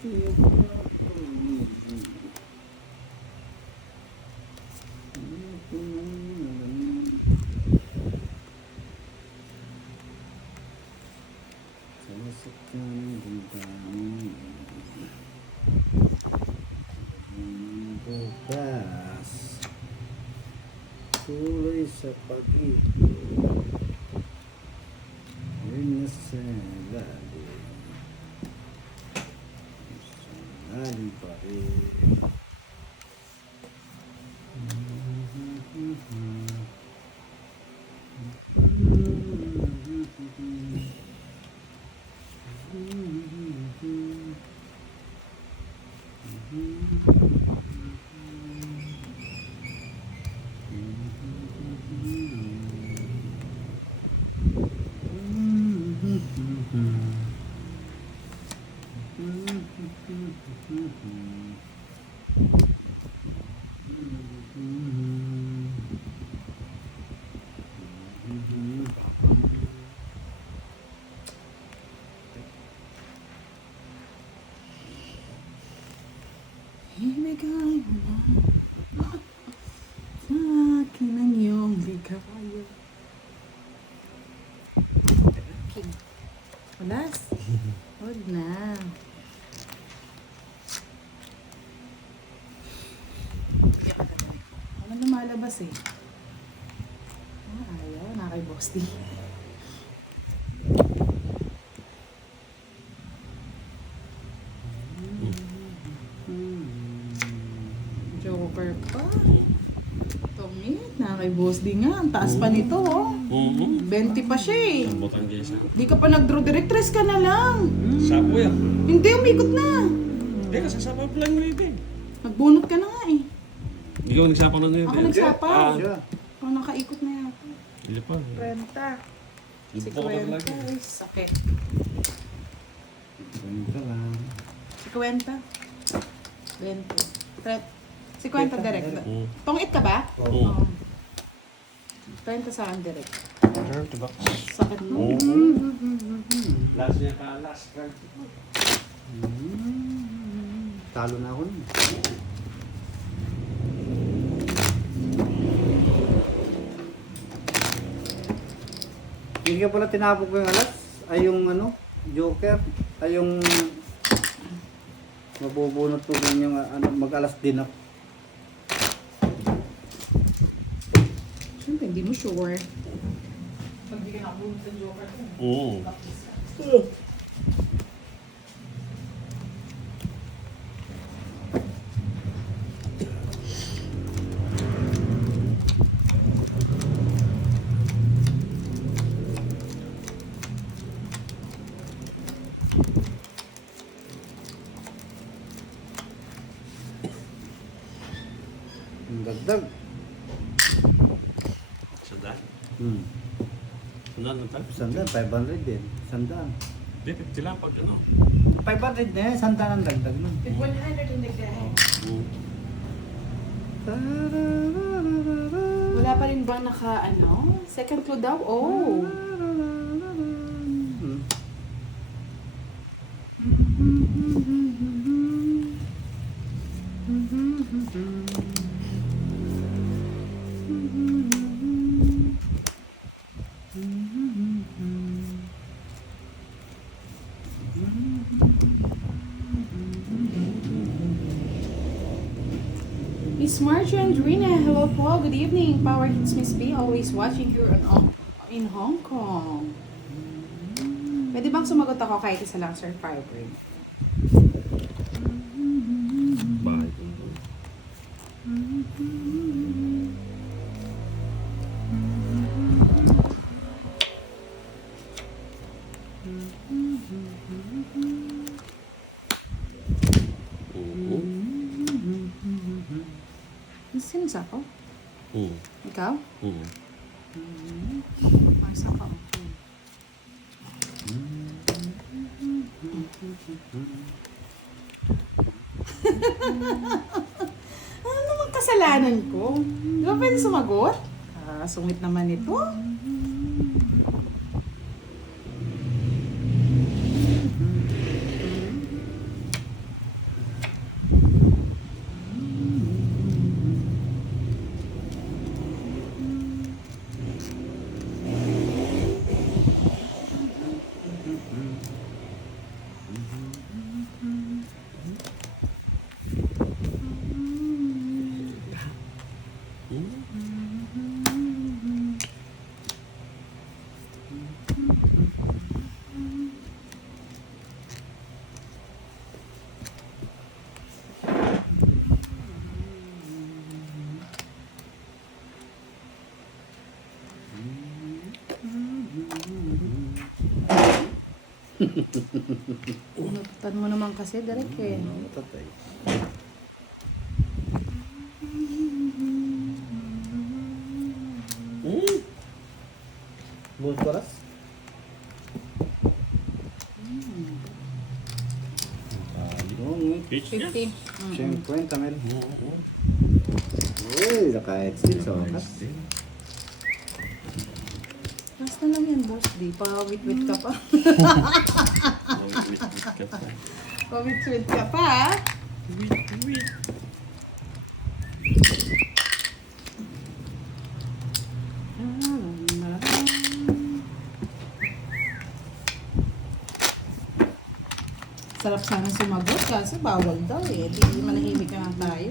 Bukas tuloy sa pag-ibig ay nasa lalim sa lalim pa rin. Ibigay mo na sa akin ang iyong ligayo. Walas? Huwag na. Ano lumalabas eh? Ayaw, nakay Bosti. Joker pa. Tungit, nakay Bosti nga. Ang taas pa nito oh. 20 pa siya eh. Sambutan kesa. Di ka pa nag-draw direct, tres ka na lang. Sapo yan. Hindi, umikot na. Hindi ka sasapa pa lang yung ibe. Nagbunot ka na nga eh. Hindi ka nagsapaw ng ibe. Ako nagsapaw. Siya. Ako nakaikot na yata. Hindi pa. 30. Hindi pa ka lagi. Ay, sakit. Ganito lang. 50. 20. 50 direct. Oo. Tungit ka ba? Oo. 30 sa akin direct. Diba? Sakit mo. Last niya ka, last card. Talo na ako nun. Hindi ka pala tinapok ko yung alas. Ay yung ano, joker. Ay yung mabubunot ko yung ano, mag-alas din ako. Siyempre, hindi mo sure. Pag di ka nakabunod sa joker ko. Oo. Ang dagdag. Sandaan. Sandaan. Sandaan na tayo. Sandaan, 500 din. Sandaan. Hindi, 50 lang pag ano. 500 na yan, sandaan ang dagdag nun. 100 in the game. Oo. Wala pa rin ba naka ano? Second clue daw? Oh. Miss Marjorie Andrina, hello po. Good evening. Power Hits Miss B, always watching here in Hong Kong. Pwede bang sumagot ako kahit isa lang, Sir Firebird? Bahay. Oo. Sino sa ako? Oo. Ikaw? Oo. Ay, sa ako. Ano naman kasalanan ko? Di ba pwede sumagot? Sungit naman ito. Inututan mo naman kasi, Derek eh. Tatay. Buong oras? Pitch niya. 50. 50 mil. Oo. Uy, naka-exit sa Nice wakas. din. Basta lang yan, boss. Di pa wit-wit ka pa. Wait ka pa. Pa-wit-wit ka pa, ah. Wait. Sarap sana sumagot kasi bawal daw eh. Di manahimik na lang tayo.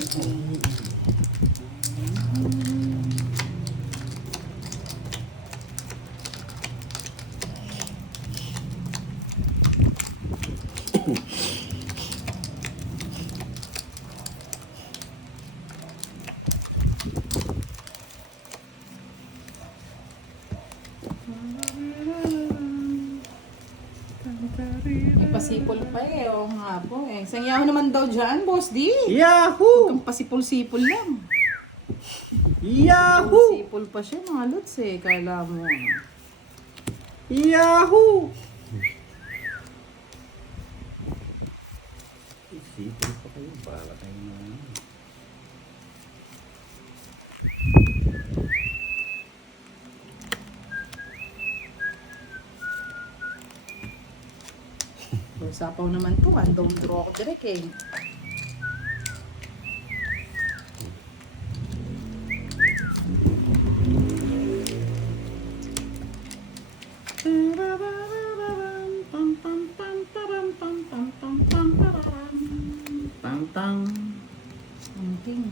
Pasipol pa eh. Oo nga po eh. Sangyaw naman daw dyan, boss D. Yahoo! Kung pasipol-sipol lang. Yahoo! Sipol pa siya mga lods eh. Kala mo. Yahoo! Isipin pa kayo, bala kayo na. Sapaw naman to. Random draw ko direct eh. Tang tang. Something.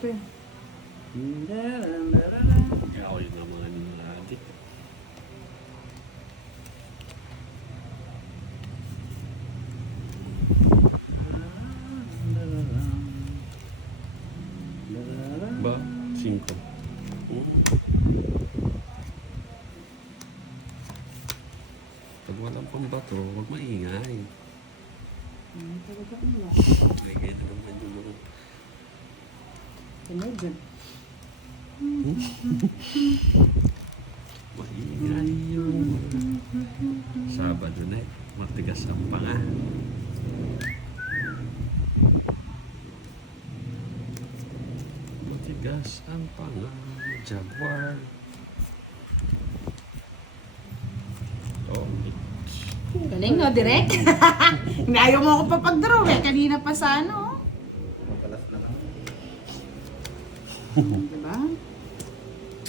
Okay. Ako yun naman adik. Ba? 5. Pag walang pambato, huwag maingay. Talaga ano. Bigay na naman yung mga... Imagine. Maingay yung... Sabado na eh. Matigas ang panga. Matigas ang panga. Jaguar. Oh, Galing no, direct? Ayaw mo ako papag-draw eh. Kanina pa sa ano. Palas na lang. Diba?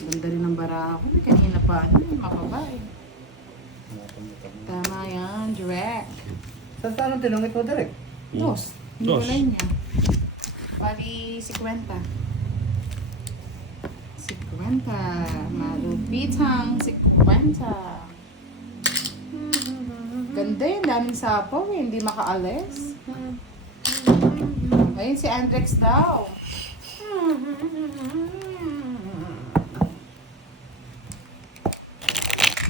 Ganda rin ng bara ko. Kanina pa ano, makaba eh. Tama yan, direct. Saan saan ang tinungit mo direct? Dos. Dos. Hiwalay niya. Bali, 50. 50. Malupitang 50. Ganda yun, daming sapaw eh. Hindi makaalis. Ayun si Andrex daw.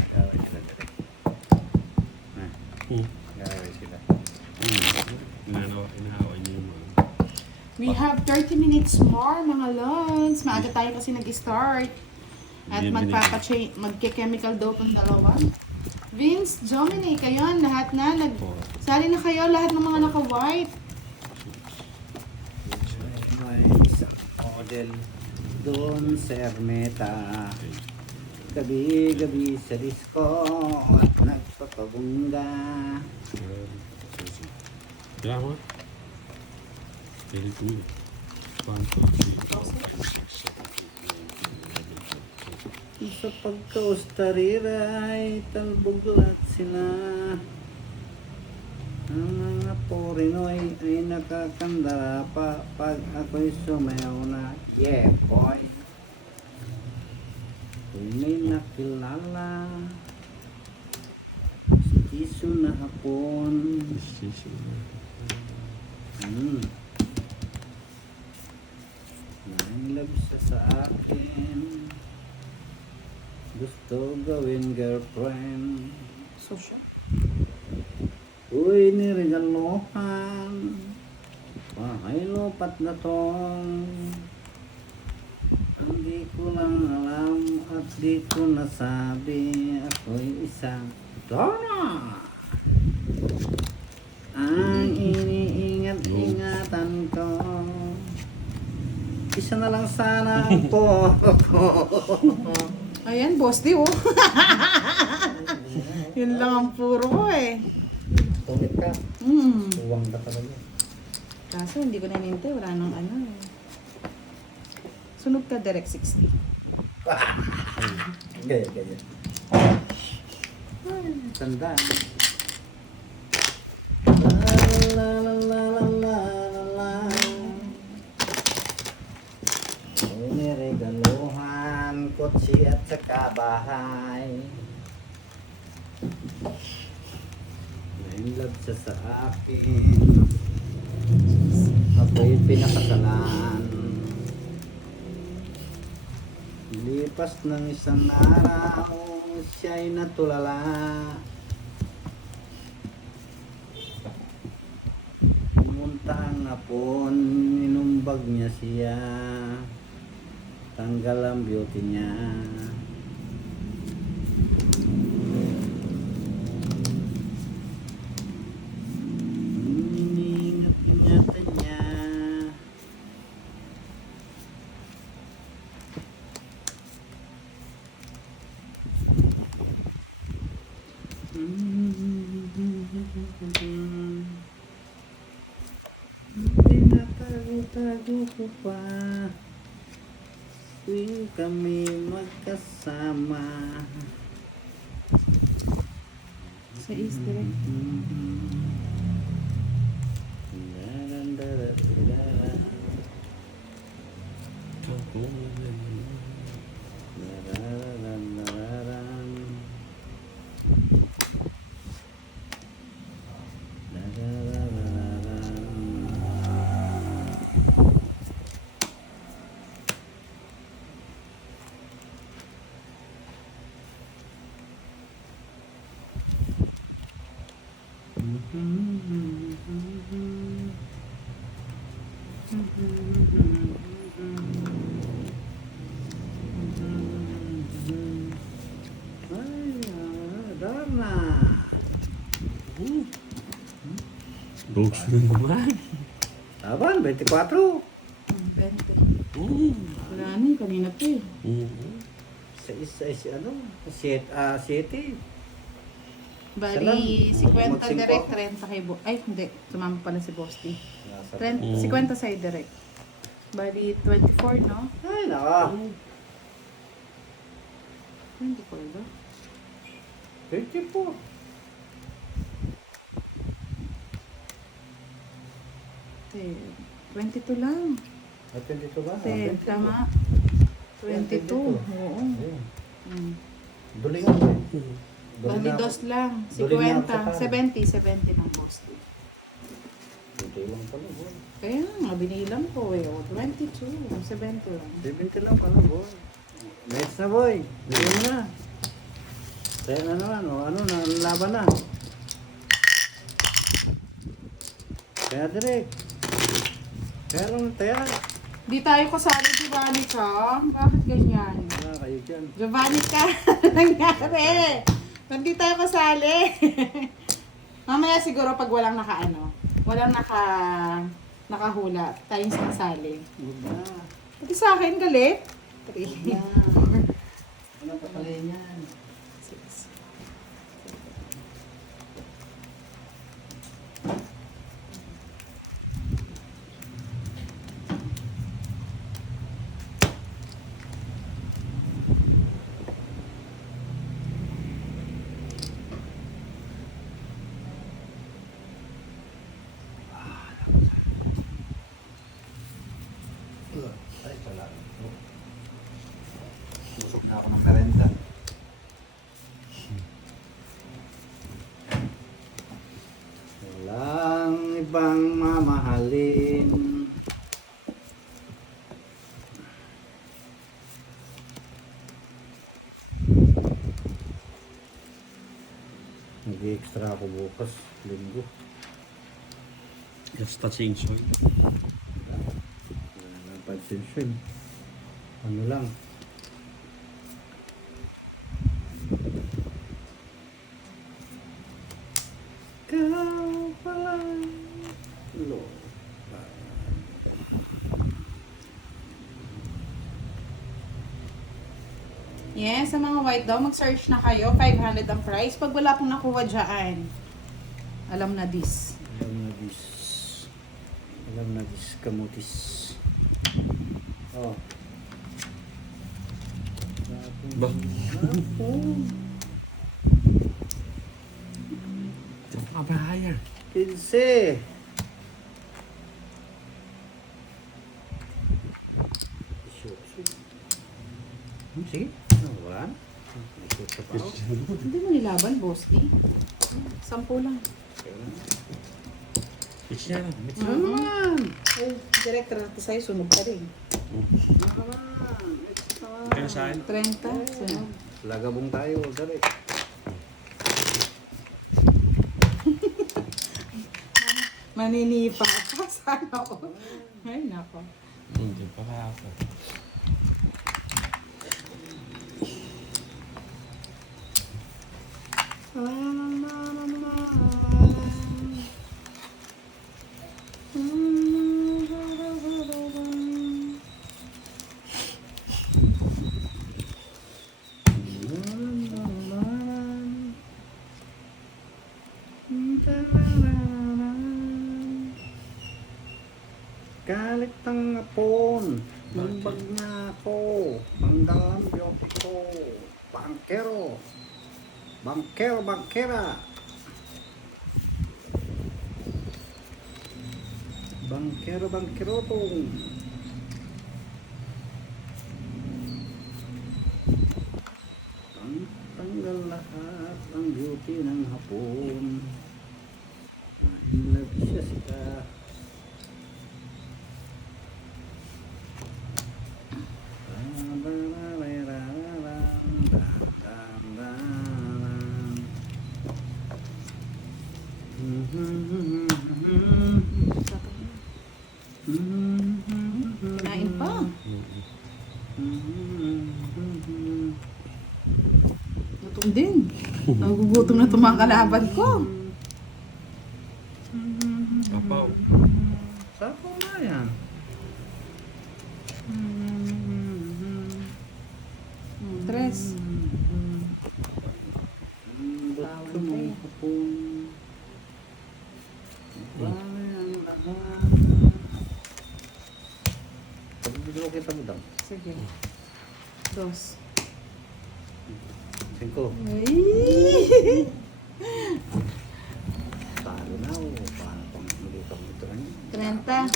Gawin sila direct. Hmm. Gawin sila. Inahawa niyo yung mga... We have 30 minutes more mga lods. Maaga tayo kasi nag-start. At magke-chemical daw itong dalawa. Vince, Dominic, ayun, lahat na. Sali na kayo, lahat ng mga naka-white. May isang model doon sa Ermita. Gabi-gabi sa disco at nagpapabungga. Kaya mo? 32. 1, 2, 3, 4, 5, 6, 7, 8, 9, 10, 11, 12, 13. Sa pagkaustarira ay talbog lahat sila. Ang mga Porinoy ay nakakandara pa pag ako'y sumayaw na yeah boy. Kung may nakilala si Jisoo na hapon. Nainlove siya sa akin. Gusto gawin girlfriend. So siya. Uy, niregalohan. Pahay lupat na tong. Hindi ko lang alam at di ko nasabi. Ako'y isang dona. Ang iniingat-ingatan ko. Isa na lang sana ang photo ko. Ayan, boss di oh. Yun lang ang puro ko eh. Tungit ka. Uwang ka talaga. Kaso hindi ko na nintay, wala nang ano eh. Sunog ka direct 60. Gaya. Tanda. La la la la la la la. Niregaluhan, kotse at saka bahay. Nainlove siya sa akin. Ako'y pinakasalan. Lipas ng isang araw, siya'y natulala. Pumunta ang hapon, inumbag niya siya. Tanggal ang beauty niya. Ingat-ingatan niya. Tinatago-tago ko pa tuwing kami magkasama. Sa East direct. Darna. Dogs na naman. Taban, 24. 20. Wala na yun, kanina pa eh. Sa isa, ano? 7. Bali, Salam. 50 direct, 30 kay Bo. Ay, hindi. Sumama pala si Bosti. Nasa 50 sa'yo direct. Bali, 24, no? Ay, naka. 24 ba? 34. Eh, 22 lang. At 22 ba? Te, tama. 22. Oo. Ayun. Mm. Dulingan ko eh. Bali, Dulingan ako. dos lang. Duling na ako sa 50. 70 ng Bosti. Ito lang pala, boy. Kaya nga, binilang ko eh. Oh, 22. 70 lang. 70 lang pala, boy. Next na, boy. Bigyan mo na. Kaya na naman, ano na, laban na. Kaya direct. Kaya lang, kaya. Di tayo kasali, Giovanni ka. Bakit ganyan? Wala kayo dyan. Giovanni ka. Nangyari. Ba't di tayo kasali? Mamaya siguro pag walang walang nakahula, tayong sasali. Huwag na. Pati sa akin, galit. 3, Huwag na. Wala pa pala yan. 6. bang mamahalin? Nag-extra ako bukas, linggo. Just touching soy. Wala na pansensyon. Ano lang. Kau pala. Lo. Yes, sa mga white daw, mag-search na kayo. 500 ang price. Pag wala pong nakuha dyan, alam na this. Alam na dis. Alam na dis kamutis. Oh. Ba? Aba, higher. 15. Sige. Wala. Hindi mo nilaban, boss, di? 10 lang. Pitch niya lang. Ay, director natin sa'yo, sunog ka rin. Kaya sa akin? 30, sunog. Lagabong tayo, dali. Maninipa ka, sana ako. Ay, nako. Hindi pa kaya ako. Galit ng apon, mambag na ako, manggalam beauty ko, bangkero, bangkero, bangkera. Bangkero, bangkero tong. Tanggal lahat ang beauty ng hapon. Mahilag siya sila. Kinain pa. Gutom din. Nagugutom na itong mga kalaban ko. Apaw. Saan po nga yan? Tres. Ba't kumapapon? Bayan lahat. Pag-video kita mo daw. Sige. 2. 5. Ay! Talo na o. Paano pang malito ang ito rin? 30.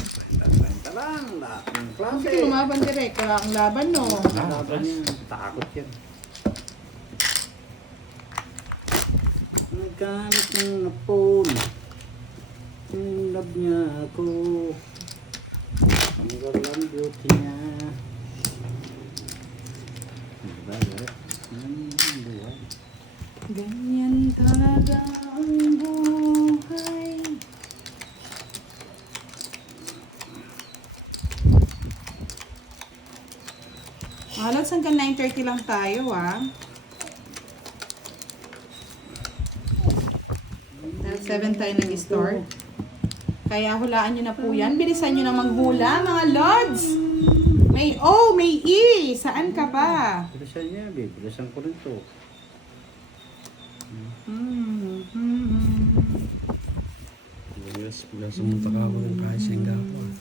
30 lang. Lahat ng klase. Sige, lumaban direct. Wala ang laban, no? Laban yan. Takot yan. Nagkamit ng apon. Love niya ako. Ang galang beauty niya. Diba? Buhay. Ganyan talaga ang buhay. Halos hanggang 9:30 lang tayo, ah. Dahil 7 tayo nag-start. Kaya hulaan nyo na po yan. Bilisan nyo na maghula, mga lods! May O, may E! Saan ka ba? Bilisan niya, babe. Bilisan ko rin to. Bilang sumunta ka ako ng kahit Singapore.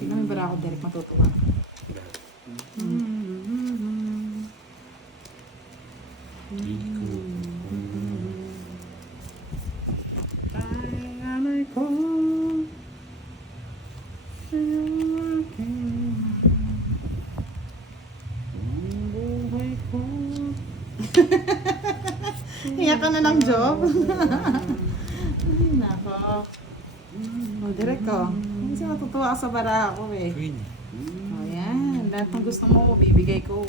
Tingnan mo ba ako, Derek, matutuwa ka. Panganay ko ang aking ang buhay ko. Iyak ka na ng job. Ay, nako. Oh. Oh, direct ko. Kasi matutuwa ka sa baraha ko eh. Queen. Oh, yan. Lahat ng gusto mo, bibigay ko.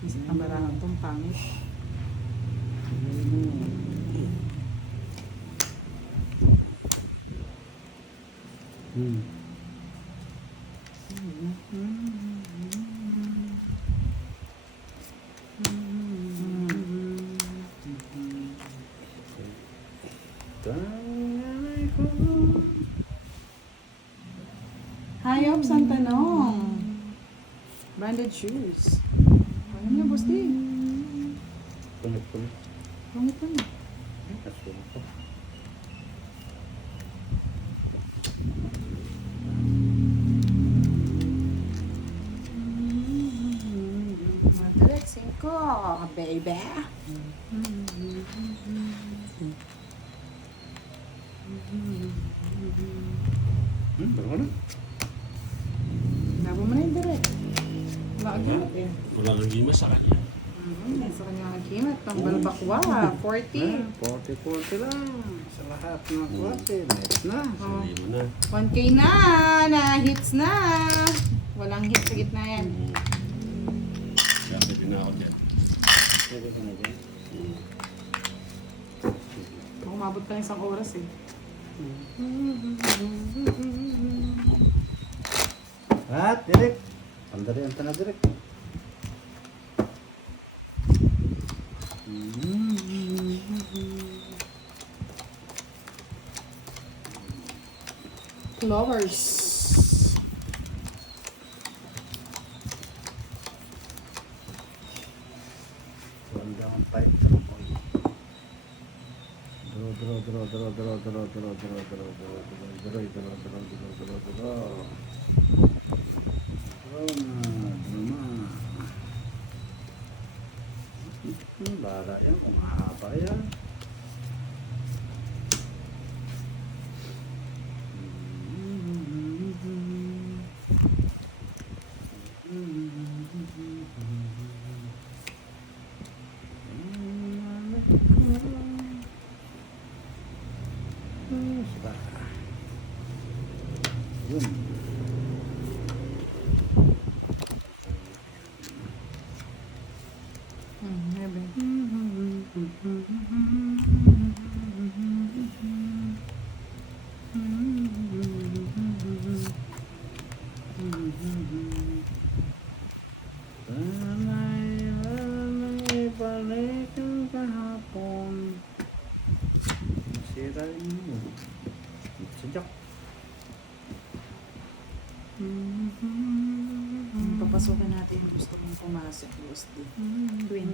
Isip ang baraha itong pangit. Hmm. Tanganay ko. Hayop, saan tanong? Branded shoes. Ano na, boss di? Punit-punit. Pangit lang. Aswang ko. Direct 5, baby. Ano na? Labo mo na yung direct. Wala ka gimat eh. Wala kang gimas sa kanya. Sa kanya ang gimat. Pang balbakwa. 40. 40-40 lang. Sa lahat ng klase. Nice na. Sabi mo na. 1K na. Na hits na. Walang hits sa gitna yan. Sabi din ako dyan. Pwede ka na dyan. Umabot ka ng isang oras eh. At, direct. Pandari ang tanah direct. Flowers. Wanda ang pipe. Bala yan, kung mahaba yan. Yun. Sana'y balik ang kahapon. Masira rin mo. Sadyak. Papasukin natin yung gusto mong pumasok, boss D. Queen.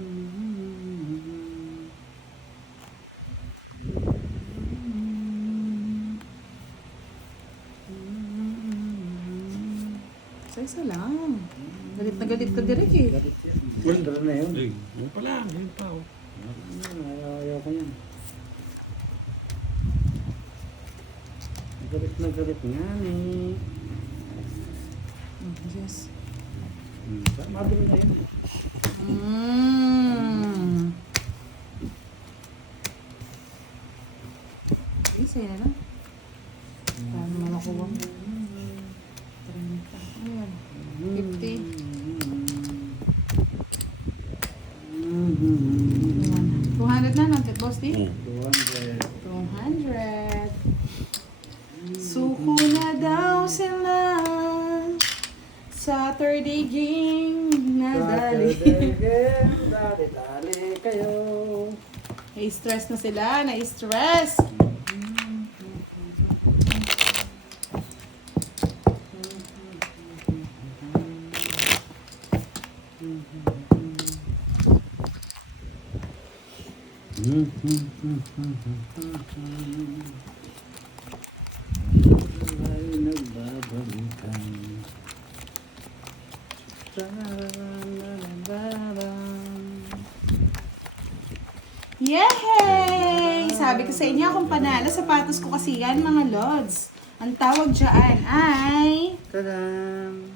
Isa lang. Galit na galit ka direct eh. Ganda na yun. Ay, yun pala. Yun pa oh. Ayaw ko yan. Galit na galit nga eh. Yes. Mabili na yun. Isa na lang. Paano mo makuha mo? 30. Ano yan? 50. 200 na lang, boss D? 200. 200. Suko na daw sila. Saturday game na dali. Dali kayo. Na-stress na sila, na-stress. Ay nagbabalikan. Yay! Sabi ko sa inyo, akong panalo, sapatos ko kasi yan, mga lods. Ang tawag dyan ay Tadam!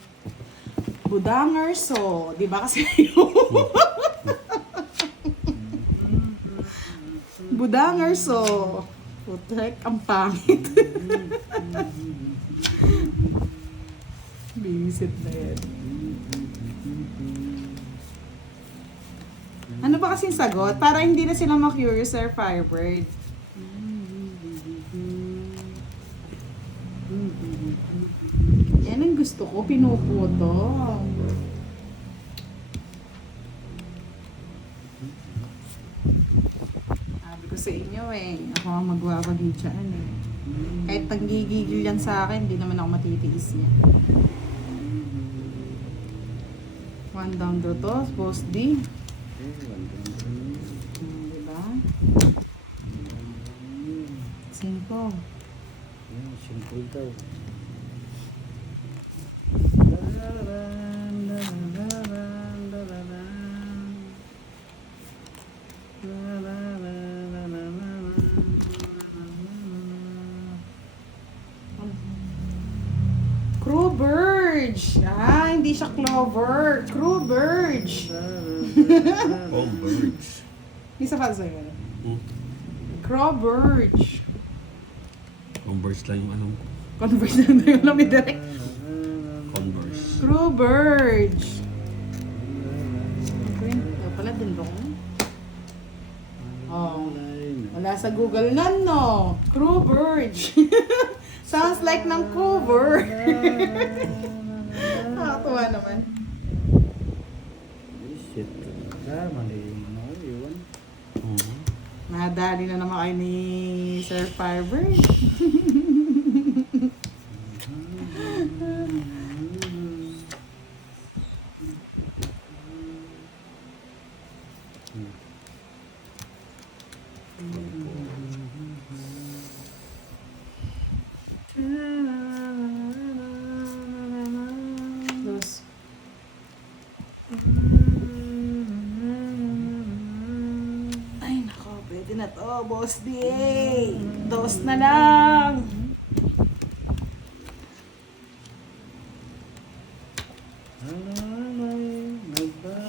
Budangerso. Di ba kasi Budangerso. Putek, ang pangit. Bisit na yan. Ano ba kasing sagot? Para hindi na sila ma-curious, Sir Firebird. Yan ang gusto ko, pinuputo. Sabi ko sa inyo ako ang magwawagi dyan Kahit nanggigigil yan sa akin, hindi naman ako matitiis niya. One down to to, boss D. Diba? Simple. Simple daw. Crew Burge. Hindi siya Clover. Crew Burge. Oh, birds. Isa pa sa'yo. Hmm? Crew Burge. Converse lang yung anong Converse na yung alam ni Direk. Converse. Crew Burge. Okay. Ito pala din dong. Oh. Wala sa Google nan, no? Crew Burge. Sounds like ng cover. Nakakatuwa naman. Shit. Mali yung ano, yun. Nadali na naman kayo ni Sir Firebird. Dos. Ay, nako, pwede na to, Boss D. Dos na lang.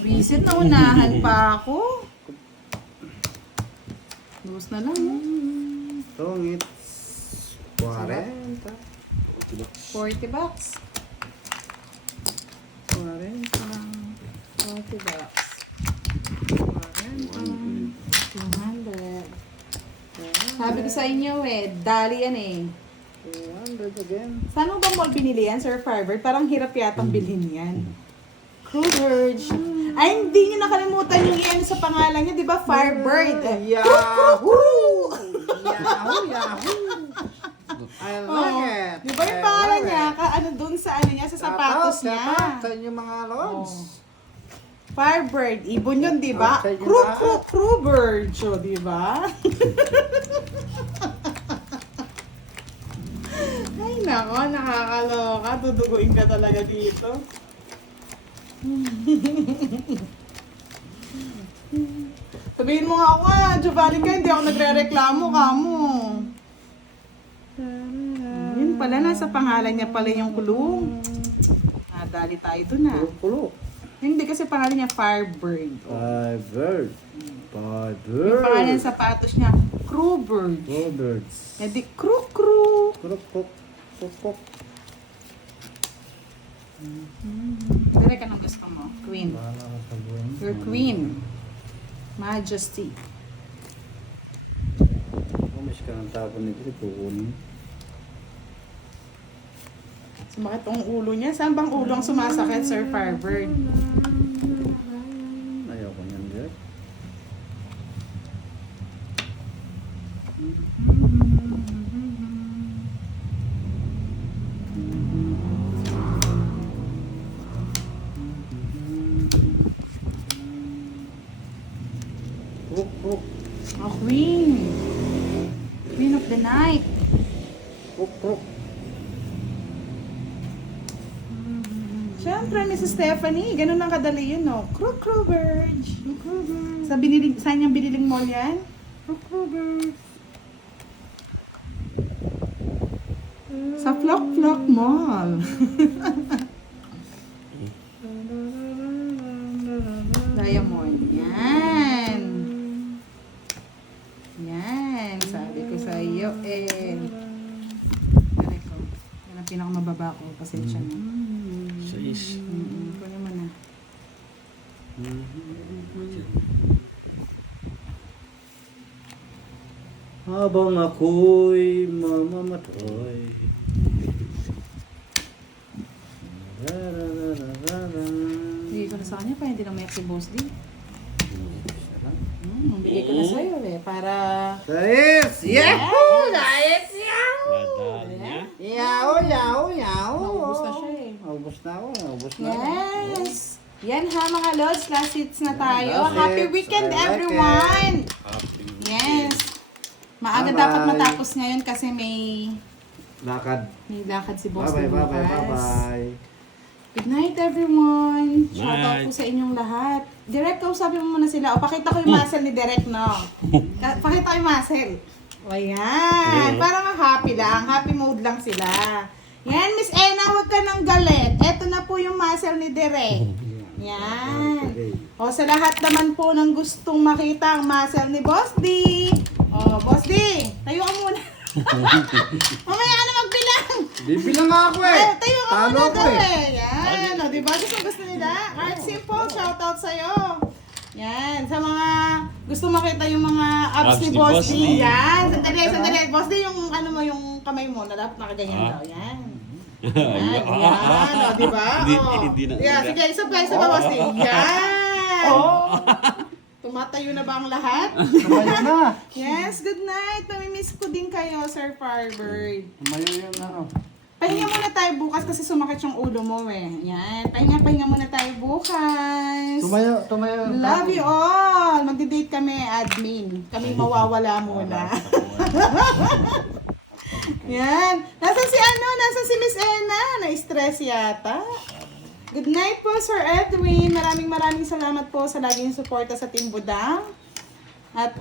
Visit na unahan pa ako. Dos na lang. Tongit. 40. 40 bucks. 40. 40 bucks. 200. Sabi ko sa inyo dali yan 200 again. Saan mo ba mall binili yan, Sir Firebird? Parang hirap yatang bilhin yan. Courage. Ay, hindi niyo nakalimutan yung iyan sa pangalan niya, di ba? Firebird. Yahoo! Yahoo! I like it. Di ba yung pangalan niya? Ano dun sa ano niya, sa sapatos niya. Sa inyong mga lords. Firebird, ibon yun, di ba? Outside yun lahat. Crewbird, so, di ba? Ay, nako, nakakaloka. Duduguin ka talaga dito. Sabihin mo nga ako Giovanni ka, hindi ako nagre-reklamo ka mo. Yun pala, nasa pangalan niya pala yung kulong. Nadali tayo dun Pulo. Hindi kasi pangalan niya Firebird. Firebird. Yung pangalan ng sapatos niya, Crewbird. Birds. Eh di, Crew. Kruk. Dire ka ng gusto mo. Queen. Bahala ka sa buwan. Your queen. Majesty. Kumis ka ng tapon nito, kukunin. Sumakit ang ulo niya. Saan bang ulo ang sumasakit, Sir Firebird? Ayoko niyan, Jack. Kruk. Oh, queen. Queen of the night. Kruk. Siyempre, Mrs. Stephanie, ganun lang kadali yun, no? Crewbird. Saan niyang biniling mall yan? Crewbird. Sa Flock Mall. Diamond. Yan. Sabi ko sa iyo. pinakamababa ko. Pasensya na. Sais. Kunin mo na. Habang ako'y mamamatay. Bigay ko na sa kanya para hindi na mayak si Boss D. Bigay ko na sa'yo eh. Para... Sais! Yahoo! Sais! Dadaan niya. Yahoo! Yahoo! Yahoo! Naubos na siya eh. Naubos na ako. Naubos na. Yes! Yan ha mga lods. Last hits na tayo. Last Happy hits. weekend I like everyone! Happy Yes! Maaga Bye-bye. dapat matapos ngayon kasi may Lakad. si Boss Bye-bye, D bye-bye, bukas. bye-bye. Good night everyone! Night. Shoutout po sa inyong lahat. Direk, kausapin mo muna sila. O, pakita ko yung muscle ni Direk, no? Pakita ko yung muscle. O, yan. Parang happy lang. Happy mode lang sila. Yan, Miss Ena, huwag ka nang galit. Eto na po yung muscle ni Direk. Yan. O, sa lahat naman po ng gustong makita ang muscle ni Boss D. O, Boss D, tayo ka muna. Mamaya ka na magbilang. Bibilang nga ako eh. Tayo ka Talo muna ako daw eh. eh. Yan. O, diba? Gusto nila. Art Simple, shoutout sa'yo. Yan. Sa mga gusto makita yung mga abs ni Boss D. Yan. Sandali. Boss D, yung ano mo, yung kamay mo, nakaganyan daw. Yan. Yan. O, diba? Hindi na. Yeah, sige, isa pa, Boss D. Yan. Tumatayo na ba ang lahat? Tumayo na. Yes, good night. Mamimiss ko din kayo, Sir Firebird. Tumayo yun na. Pahinga muna tayo bukas kasi sumakit yung ulo mo eh. Yan, pahinga muna tayo bukas. Tumayo. Love you all. Magdi-date kami, admin. Kami mawawala muna. Yan. Nasaan si Miss Ena? Na-stress yata. Good night po, Sir Edwin. Maraming salamat po sa laging suporta sa Team Budang. At